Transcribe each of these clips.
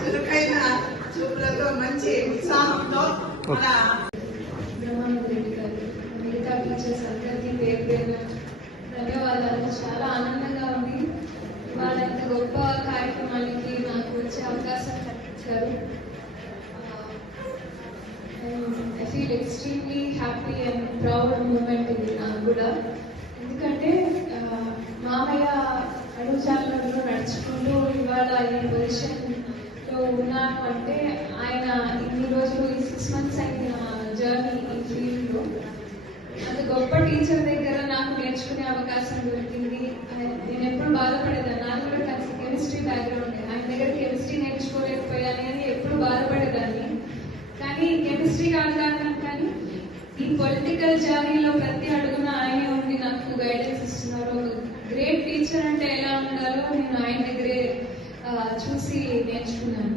చురుకైన చూపులతో మంచి ఉత్సాహంతో మన మిగతా టీచర్స్ అందరికీ పేరు పేరు ధన్యవాదాలు చాలా ఆనందంగా ఉంది ఇవాళ ఇంత గొప్ప కార్యక్రమానికి నాకు వచ్చే అవకాశం కల్పించారు I feel extremely happy and proud moment ఇది నాకు కూడా ఎందుకంటే మామయ్య అడుగుజాలలో నడుచుకుంటూ ఇవాళ ఈ పొజిషన్లో ఉన్నాను అంటే ఆయన ఇన్ని రోజులు ఈ సిక్స్ మంత్స్ అయిన జర్నీ ఈ ఫీల్డ్లో అది గొప్ప టీచర్ దగ్గర నాకు నేర్చుకునే అవకాశం దొరికింది ఆయన- నేను ఎప్పుడు బాధపడేదాన్ని నాకు కూడా కెమిస్ట్రీ బ్యాక్గ్రౌండ్ ఆయన దగ్గర కెమిస్ట్రీ నేర్చుకోలేకపోయాను అని ఎప్పుడు బాధపడేదాన్ని కానీ కెమిస్ట్రీ కాదు కానీ కానీ ఈ పొలిటికల్ జర్నీలో ప్రతి అడుగున ఆయనే ఉండి నాకు గైడెన్స్ ఇస్తున్నారు. గ్రేట్ టీచర్ అంటే ఎలా ఉండాలో నేను ఆయన దగ్గరే చూసి నేర్చుకున్నాను.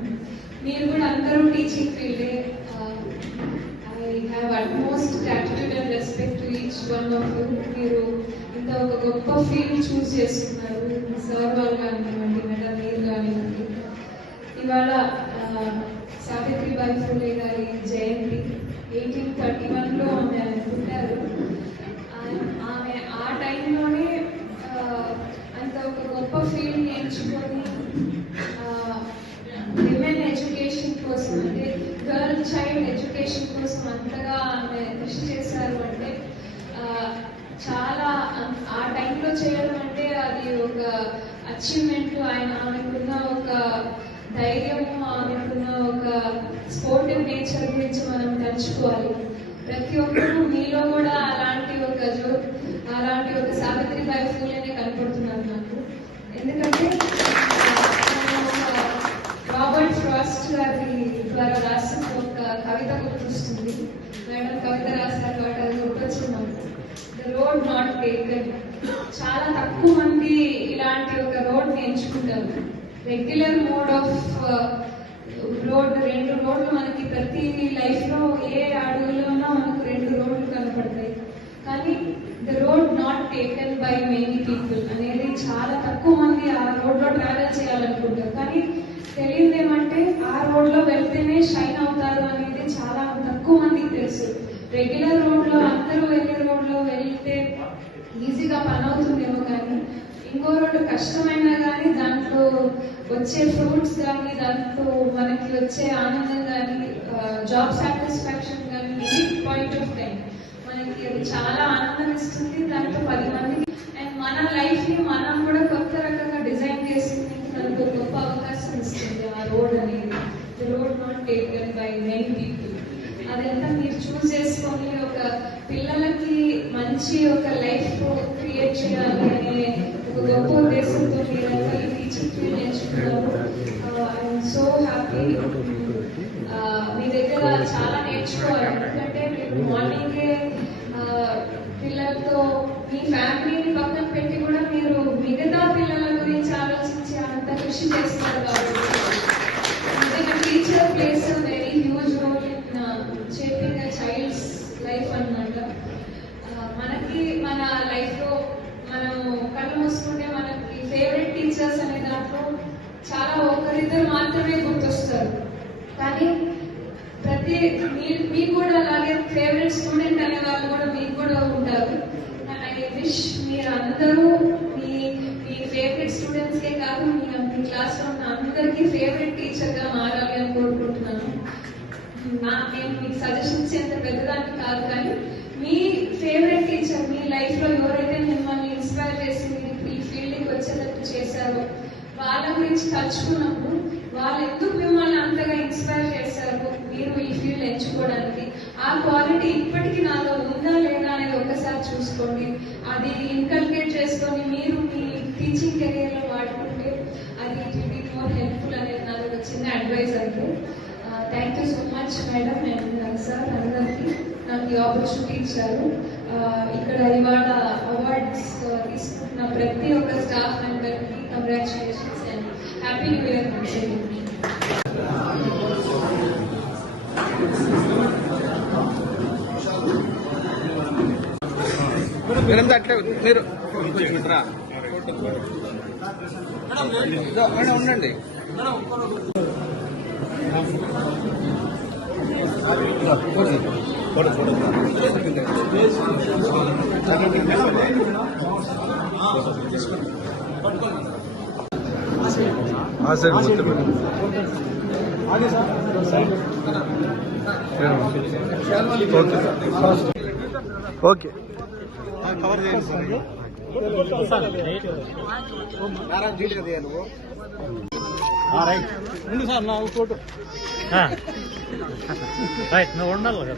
మీరు కూడా అందరూ teaching ఫీల్డే I have utmost gratitude and respect to each one of మీరు ఇంత ఒక గొప్ప ఫీల్డ్ చూస్ చేస్తున్నారు సార్ వాళ్ళు కానివ్వండి మేడం మీరు కానివ్వండి. ఇవాళ సావిత్రి సావిత్రిబాయి ఫులే గారి జయంతి. ఎయిటీన్ థర్టీ వన్లో ఆమె అనుకుంటారు. ఆమె ఆ టైంలోనే అంత ఒక గొప్ప ఫీల్డ్ ఎంచుకొని విమెన్ ఎడ్యుకేషన్ కోసం అంటే గర్ల్ చైల్డ్ ఎడ్యుకేషన్ కోసం అంతగా ఆమె కృషి చేశారు అంటే చాలా ఆ టైంలో చేయడం అంటే అది ఒక అచీవ్మెంట్. ఆయన ఆమెకున్న ఒక ధైర్యము ఆమెకున్న ఒక స్పోర్టివ్ నేచర్ పంచుకోవాలి. ప్రతి ఒక్కరు మీలో కూడా అలాంటి ఒక జో అలాంటి ఒక సావిత్రిబాయి ఫూలేనే కనపడుతున్నారు నాకు. ఎందుకంటే రాబర్ట్ ఫ్రాస్ట్ గారి ద్వారా రాసిన ఒక కవిత గుర్తొస్తుంది మేడం కవిత రాశారు కాబట్టి అది గుర్తొచ్చింది? ద రోడ్ నాట్ టేకన్ చాలా తక్కువ మంది ఇలాంటి ఒక రోడ్ ఎంచుకుంటారు రెగ్యులర్ మోడ్ ఆఫ్ రోడ్ రెండు రోడ్లు మనకి ప్రతి లైఫ్లో ఏ అడుగులోనో మనకు రెండు రోడ్లు కనపడతాయి. కానీ the road not taken by many people అనేది చాలా తక్కువ మంది ఆ రోడ్లో ట్రావెల్ చేయాలనుకుంటారు. కానీ తెలియదు ఏమంటే ఆ రోడ్లో వెళ్తేనే షైన్ అవుతారు అనేది చాలా తక్కువ మందికి తెలుసు. రెగ్యులర్ రోడ్లో అందరూ వెళ్ళే రోడ్లో వెళ్తే ఈజీగా పని అవుతుందేమో కానీ ఇంకో రోడ్డు కష్టమైనా కానీ దాంట్లో వచ్చే ఫ్రూట్స్ కానీ దాంట్లో మనకి వచ్చే ఆనందం కానీ జాబ్ సాటిస్ఫాక్షన్ కానీ పాయింట్ ఆఫ్ టైం మనకి అది చాలా ఆనందం ఇస్తుంది. దాంతో పది మందికి అండ్ మన లైఫ్ని మనం కూడా కొత్త రకంగా డిజైన్ చేసుకుని మనకు ఒక గొప్ప అవకాశం ఇస్తుంది ఆ రోడ్ అనేది road not taken by many people అదంతా మీరు చూస్ చేసుకొని ఒక పిల్లలకి మంచి ఒక లైఫ్ క్రియేట్ చేయాలి అనే ఒక గొప్ప ఉద్దేశంతో మీరంతా ఈ teaching field I'm so happy మీ దగ్గర చాలా నేర్చుకోవాలి. ఎందుకంటే మీరు మార్నింగే uh, పిల్లలతో మీ ఫ్యామిలీని పక్కన పెట్టి కూడా మీరు మిగతా పిల్లల గురించి ఆలోచించి అంత కృషి చేస్తారు టీచర్స్ అనే దాంట్లో చాలా ఒకరిద్దరు మాత్రమే గుర్తొస్తారు. కానీ ప్రతి మీకు కూడా అలాగే ఫేవరెట్ స్టూడెంట్ అనే వాళ్ళు కూడా మీకు కూడా ఉంటారు. ఐ విష్ మీరు అందరూ మీ మీ ఫేవరెట్ స్టూడెంట్స్కే కాదు మీ మీ క్లాస్లో ఉన్న అందరికీ ఫేవరెట్ టీచర్గా మారాలి అని కోరుకుంటున్నాను. నా నేను మీకు సజెషన్స్ ఎంత పెద్దదాన్ని కాదు కానీ మీ ఫేవరెట్ టీచర్ మీ లైఫ్లో ఎవరైతే మిమ్మల్ని ఇన్స్పైర్ చేసి మీరు వచ్చేటట్టు చేశారు. వాళ్ళ గురించి తలుచుకున్నప్పుడు వాళ్ళు ఎందుకు మిమ్మల్ని అంతగా ఇన్స్పైర్ చేశారు? మీరు ఈ ఫీల్డ్ ఎంచుకోవడానికి. ఆ క్వాలిటీ ఇప్పటికీ నాలో ఉందా లేదా అనేది ఒకసారి చూసుకోండి. అది ఇన్కల్కేట్ చేసుకొని మీరు మీ టీచింగ్ కెరియర్లో వాడుకుంటే అది ఇట్ బి మోర్ హెల్ప్ఫుల్ అనేది నాది ఒక చిన్న అడ్వైజ్ అంటే thank you so much madam and sir అందరికీ నాకు ఈ ఆపర్చునిటీ ఇచ్చారు. ఇక్కడ ఇవాళ మీరంతా అట్లే మీరు మేడం ఉండండి. Okay okay. కవర్ చేయండి. రైట్. ఉంది సార్ నా ఫోటో. రైట్ నువ్వు ఉండాలి కదా.